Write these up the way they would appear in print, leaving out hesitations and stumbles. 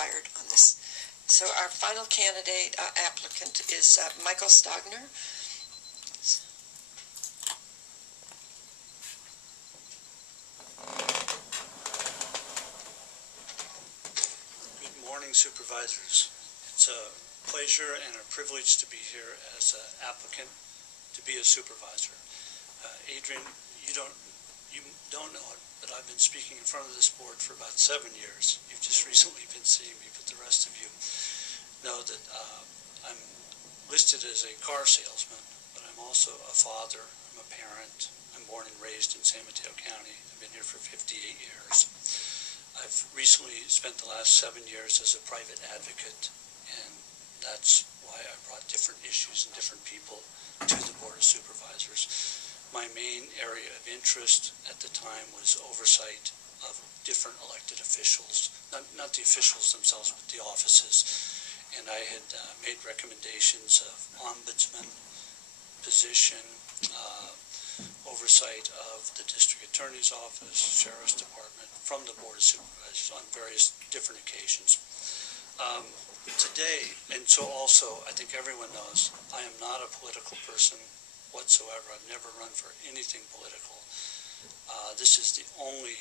expired on this. So our final candidate applicant is Michael Stogner. Good morning, supervisors. It's a pleasure and a privilege to be here as an applicant to be a supervisor. Adrian, you don't know it, but I've been speaking in front of this board for about 7 years. You've just recently been seeing me, but the rest of you know that I'm listed as a car salesman, but I'm also a father, I'm a parent, I'm born and raised in San Mateo County. I've been here for 58 years. I've recently spent the last 7 years as a private advocate, and that's why I brought different issues and different people to the Board of Supervisors. My main area of interest at the time was oversight of different elected officials, not the officials themselves, but the offices. And I had made recommendations of ombudsman position, oversight of the district attorney's office, sheriff's department, from the Board of Supervisors on various different occasions. Today, and so also, I think everyone knows, I am not a political person whatsoever. I've never run for anything political. This is the only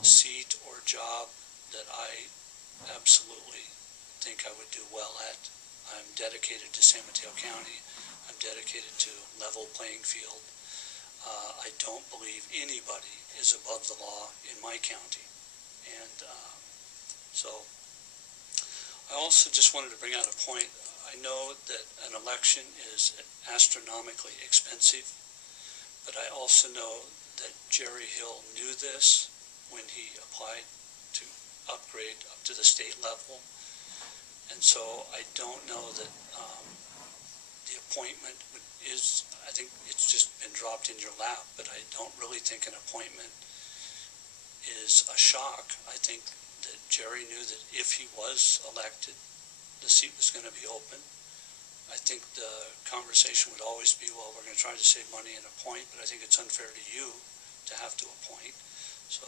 seat or job that I absolutely think I would do well at. I'm dedicated to San Mateo County. I'm dedicated to level playing field. I don't believe anybody is above the law in my county. And so I also just wanted to bring out a point. I know that an election is astronomically expensive, but I also know that Jerry Hill knew this when he applied to upgrade up to the state level. And so I don't know that the appointment is, I think it's just been dropped in your lap, but I don't really think an appointment is a shock. I think that Jerry knew that if he was elected, the seat was going to be open. I think the conversation would always be, well, we're going to try to save money and appoint, but I think it's unfair to you to have to appoint. So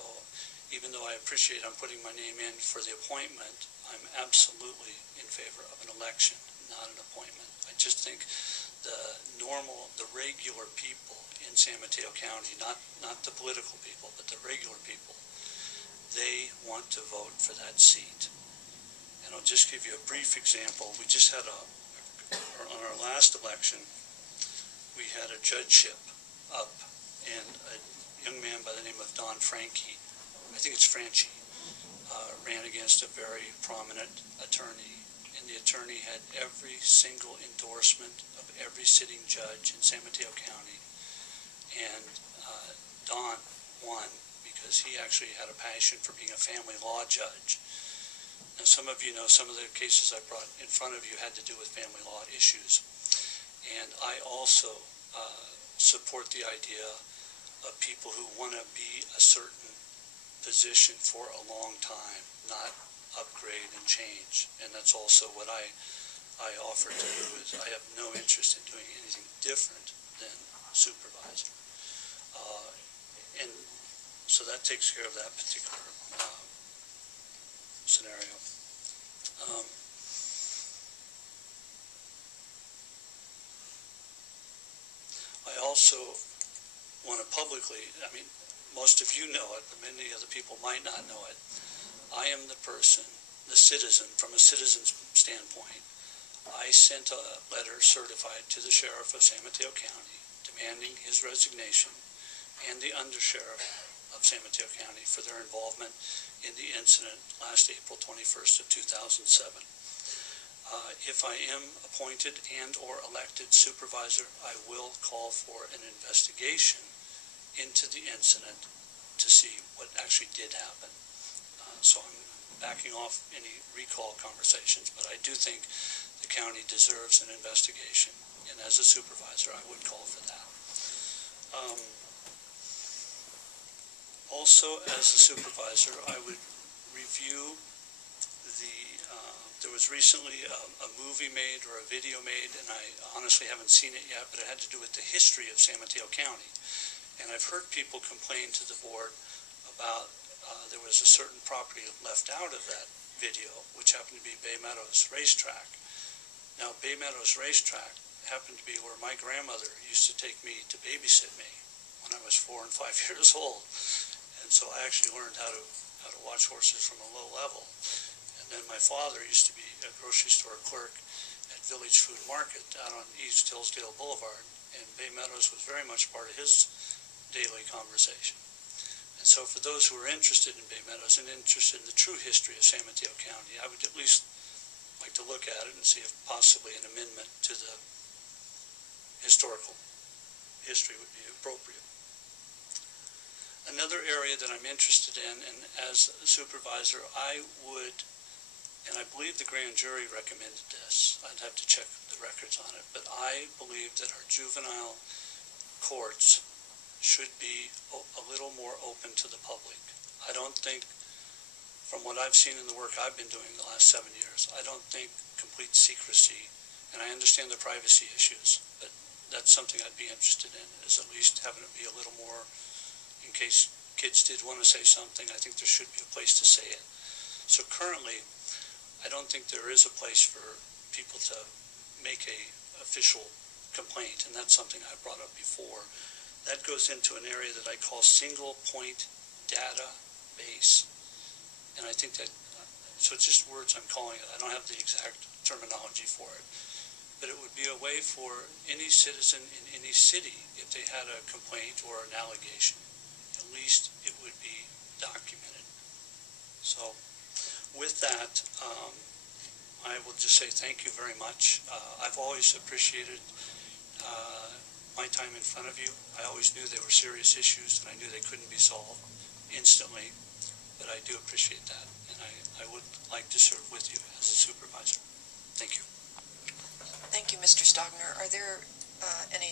even though I appreciate I'm putting my name in for the appointment, I'm absolutely in favor of an election, not an appointment. I just think the regular people in San Mateo County, not the political people, but the regular people, they want to vote for that seat. And I'll just give you a brief example. We just had on our last election, we had a judgeship up, and a young man by the name of Don Frankie, I think it's Franchi, ran against a very prominent attorney, and the attorney had every single endorsement of every sitting judge in San Mateo County, and Don won because he actually had a passion for being a family law judge. Now, some of you know some of the cases I brought in front of you had to do with family law issues. And I also support the idea of people who want to be a certain position for a long time, not upgrade and change. And that's also what I offer to you, is I have no interest in doing anything different than supervisor. And so that takes care of that particular scenario. I also want to publicly, I mean, most of you know it, but many other people might not know it. I am the person, the citizen, from a citizen's standpoint. I sent a letter certified to the sheriff of San Mateo County demanding his resignation and the undersheriff of San Mateo County for their involvement in the incident last April 21st of 2007. If I am appointed and or elected supervisor, I will call for an investigation into the incident to see what actually did happen. So I'm backing off any recall conversations, but I do think the county deserves an investigation, and as a supervisor, I would call for that. Also, as a supervisor, I would review there was recently a movie made or a video made, and I honestly haven't seen it yet, but it had to do with the history of San Mateo County. And I've heard people complain to the board about there was a certain property left out of that video, which happened to be Bay Meadows Racetrack. Now, Bay Meadows Racetrack happened to be where my grandmother used to take me to babysit me when I was 4 and 5 years old. And so I actually learned how to watch horses from a low level. And then my father used to be a grocery store clerk at Village Food Market out on East Hillsdale Boulevard, and Bay Meadows was very much part of his daily conversation. And so for those who are interested in Bay Meadows and interested in the true history of San Mateo County, I would at least like to look at it and see if possibly an amendment to the historical history would be appropriate. Another area that I'm interested in, and as a supervisor, I would, and I believe the grand jury recommended this, I'd have to check the records on it, but I believe that our juvenile courts should be a little more open to the public. I don't think, from what I've seen in the work I've been doing the last 7 years, I don't think complete secrecy, and I understand the privacy issues, but that's something I'd be interested in, is at least having it be a little more, in case kids did want to say something, I think there should be a place to say it. So currently, I don't think there is a place for people to make a official complaint, and that's something I brought up before. That goes into an area that I call single point database. And I think that, so it's just words I'm calling it. I don't have the exact terminology for it. But it would be a way for any citizen in any city, if they had a complaint or an allegation, at least it would be documented. So with that, I will just say thank you very much. I've always appreciated my time in front of you. I always knew they were serious issues, and I knew they couldn't be solved instantly, but I do appreciate that, and I would like to serve with you as a supervisor. Thank you. Thank you, Mr. Stogner. Are there any